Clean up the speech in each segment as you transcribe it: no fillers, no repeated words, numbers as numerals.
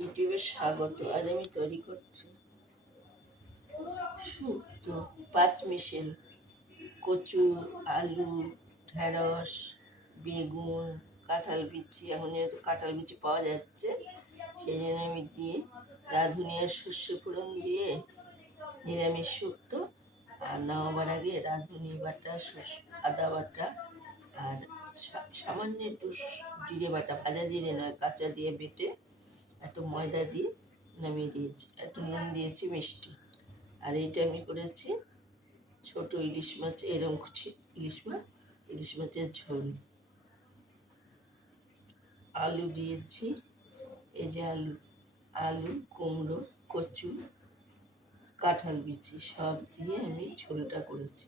ইউটিউবে স্বাগত। আজ আমি তৈরি করছি শুক্তো পাঁচমিশেল। কচু, আলু, ঢেঁড়স, বেগুন, কাঁঠাল বিচি। এখন যেহেতু কাঁঠাল বিচি পাওয়া যাচ্ছে সেই জন্য আমি দিয়ে রাঁধুনি আর সর্ষে ফোড়ন দিয়ে নিরামিষ শুক্তো। আর নামাবার আগে রাঁধুনি বাটা, আদা বাটা আর সামান্য একটু জিরে বাটা, ভাজা জিরে নয় কাঁচা দিয়ে বেটে একটু ময়দা দিয়ে নামিয়ে দিয়েছি, একটু নুন দিয়েছি, মিষ্টি। আর এইটা আমি করেছি ছোট ইলিশ মাছ, এরকম ইলিশ মাছের ঝোল। আলু দিয়েছি, এই যে আলু, কুমড়ো, কচু, কাঁঠাল বিচি সব দিয়ে আমি ঝোলটা করেছি।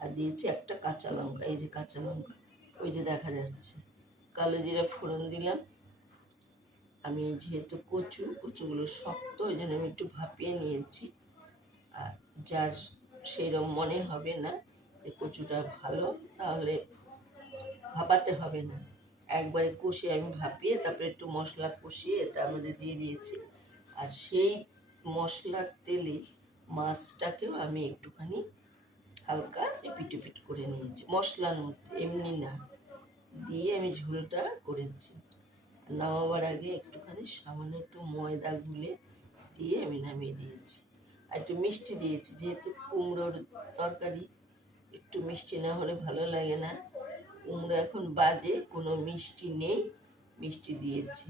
আর দিয়েছি একটা কাঁচা লঙ্কা, এই যে কাঁচা লঙ্কা, ওই যে দেখা যাচ্ছে। কালো জিরা ফোড়ন দিলাম। আমি যেহেতু কচুগুলো শক্ত, ওই জন্য আমি একটু ভাপিয়ে নিয়েছি। আর যার সেরকম মনে হবে না যে কচুটা ভালো, তাহলে ভাপাতে হবে না, একবারে কষিয়ে আমি ভাপিয়ে তারপরে একটু মশলা কষিয়ে তার মধ্যে দিয়ে দিয়েছি। আর সেই মশলার তেলে মাছটাকেও আমি একটুখানি হালকা এপিট ওপিট করে নিয়েছি, মশলার মধ্যে, এমনি না, দিয়ে আমি ঝোলটা করেছি। নামাবার আগে একটুখানি সামান্য একটু ময়দা গুলে দিয়ে আমি নামিয়ে দিয়েছি। আর একটু মিষ্টি দিয়েছি, যেহেতু কুমড়োর তরকারি একটু মিষ্টি না হলে ভালো লাগে না। কুমড়ো এখন বাজে, কোনো মিষ্টি নেই, মিষ্টি দিয়েছি।